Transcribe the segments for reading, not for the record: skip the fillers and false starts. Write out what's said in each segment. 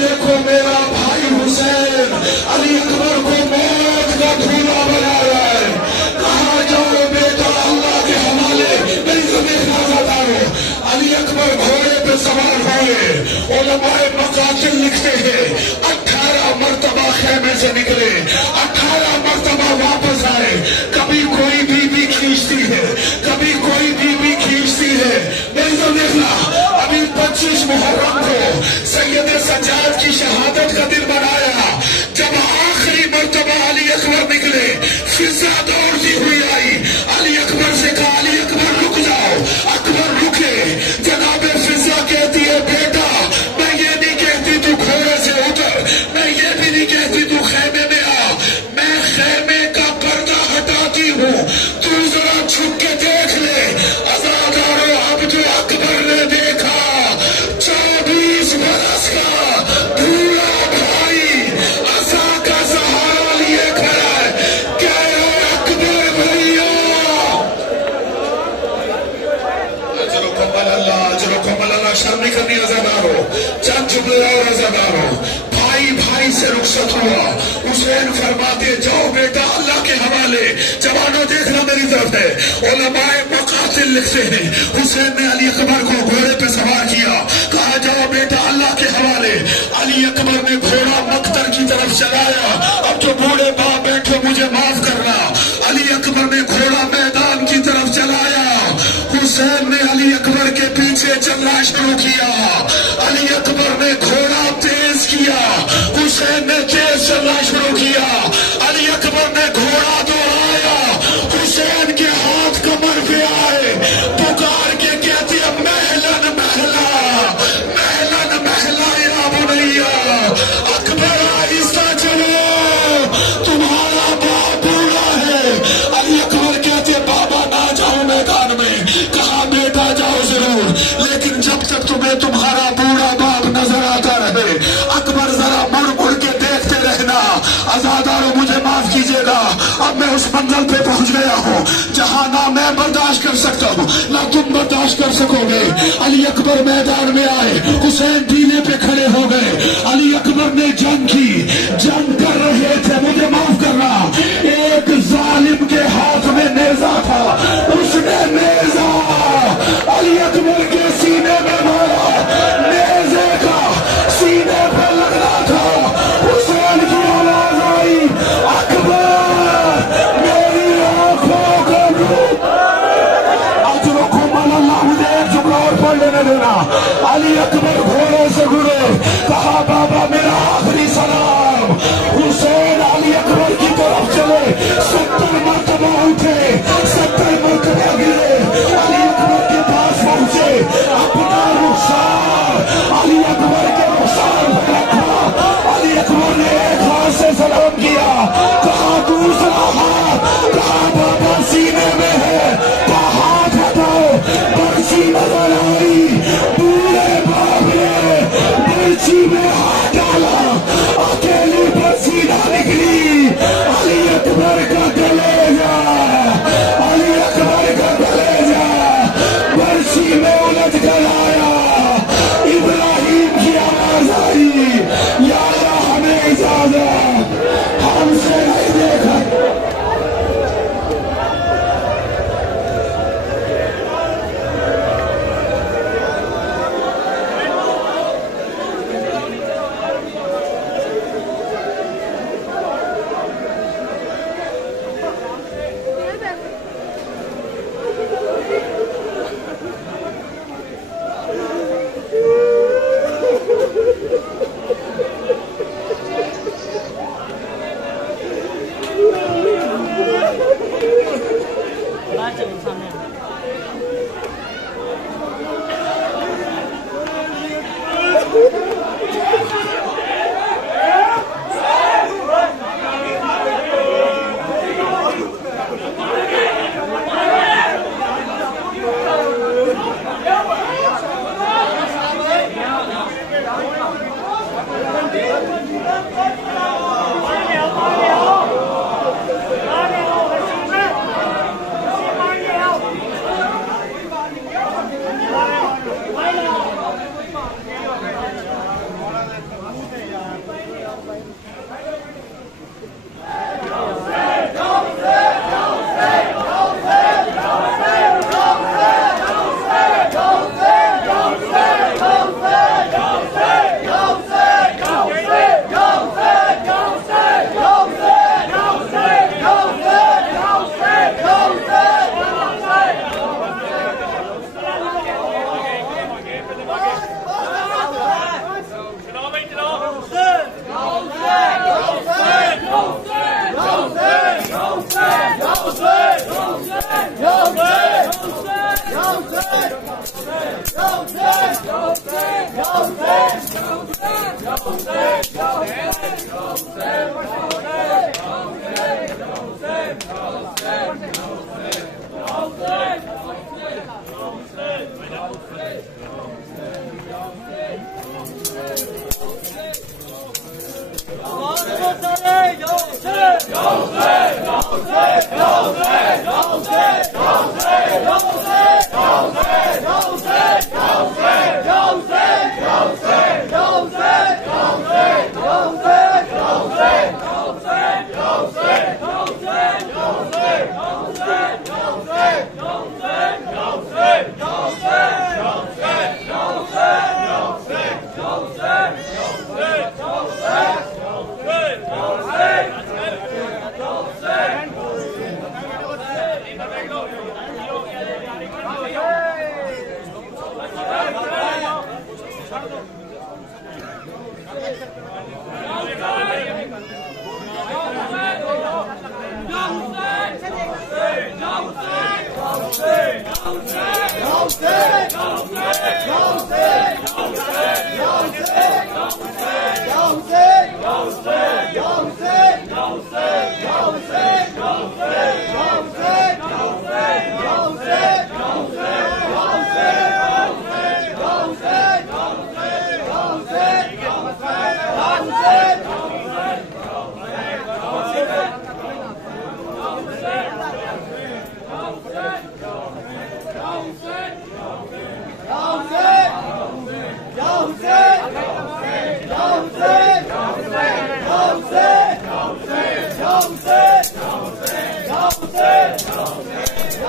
देखो मेरा भाई हुसैन अली अकबर को मौत का धूला बनाया है। कहा जाओ बेटा अल्लाह के हवाले। नहीं तो देखना चाहता हूँ अली अकबर घोड़े पे सवार हुए। उलमाए मकातिल लिखते हैं 18 मरतबा खेमे से निकले, 18 मरतबा वापस आए। कभी कोई बीबी खींचती है, कभी कोई बीबी खींचती है। नहीं तो देखना अभी 25 मुहर्रम को सैयद सज्जाद की शहादत का दिन बनाया। जब आखिरी मर्तबा अली अकबर निकले, फिजा दौड़ती हुई आई। अली अकबर से कहा अली अकबर रुक जाओ। अकबर रुके। जनाब फिजा कहती है बेटा मैं ये नहीं कहती तू घोड़े से उतर, मैं ये भी नहीं कहती तू खेमे में आ। मैं खेमे का पर्दा हटाती हूँ, तू जरा छुप के देख ले। अज़ादारो अब जो अकबर ने देखा 24 बरस का बूढ़ा भाई असा का सहारा लिए खड़ा है। क्या अकबर भैया अजरुकम्मल शर्म नहीं करनी। अज़ादारो चंद जुमले और अज़ादारो भाई भाई से रुखसत हुआ। हुसैन फरमाते जाओ बेटा अल्लाह के हवाले। जवानों देखना मेरी तरफ है। उलमाए मकातिल लिखते हैं हुसैन ने अली अकबर को घोड़े पे सवार किया। कहा जाओ बेटा अल्लाह के हवाले। अली अकबर ने घोड़ा मक्तर की तरफ चलाया। अब जो बूढ़े बाप बैठे मुझे माफ करना। अली अकबर ने घोड़ा मैदान की तरफ चलाया। हुसैन ने अली अकबर के पीछे चलना शुरू किया। अली अकबर ने घोड़ा तेज किया, हुसैन ने तेज चलना शुरू किया। अली अकबर ने घोड़ा दौड़ाया, हुसैन के हाथ कमर पे आए। पुकार के कहते महलन महला, महलन महला या बुनैया। अकबर आहिस्ता चलो, तुम्हारा बाप बूढ़ा है। अली अकबर कहते बाबा ना जाओ मैदान में। कहा बेटा जाओ जरूर, लेकिन जब तक तुम्हें तुम्हारा बूढ़ा बाप नजर आता रहे अकबर जरा मुड़ मुड़ के देखते रहना। अज़ादारो मुझे माफ कीजिएगा, अब मैं उस मंजिल पे पहुंच गया हूँ जहां ना मैं बर्दाश्त कर सकता हूँ ना तुम बर्दाश्त कर सकोगे। अली अकबर मैदान में आए, हुसैन टीले पे खड़े हो गए। अली अकबर ने जंग की, जंग कर रहे थे। मुझे माफ करना, एक जालिम के हाथ में नेजा था, उसने नेजा अली अकबर के सीने में मारा। नेजे का सीने पे लगना था। हुसैन की आवाज आई अकबर मेरी आंखों को लूट। अजरुकुम अल्लाह। मुझे एक जुमला और पढ़ लेने देना। अली अकबर घोड़े से घुरे, कहा बाबा मेरा आखिरी सलाम। हुसैन अली अकबर की तरफ चले, 70 मरतबा उठे, 70 मरतबा गिरे। अली अकबर के पास पहुंचे, अपना रुखसार अली अकबर के रुखसार पर रखा। अली अकबर ने एक हाथ से सलाम किया, कहा दूसरा हाथ, कहा बाबा सीने में है, कहा हाथ हटाओ। बर्छी नजर आई, बूढ़े बाप ने बर्छी में हाथ डाला, अकेली बर्छी ना निकली। अली अकबर का कलेजा, अली अकबर का कलेजा बर्छी में उलझ कर आया। इब्राहिम की आवाज आई, या अल्लाह हमें इजाजत।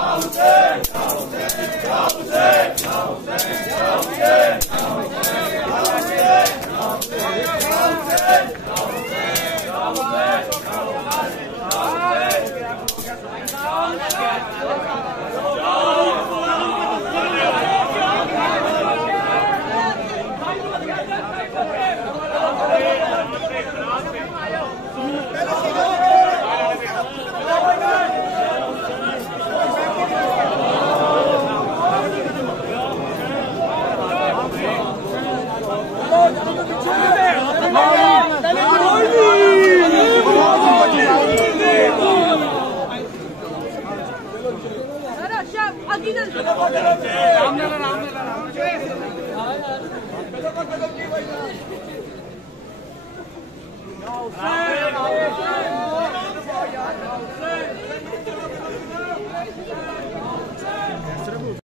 Don't say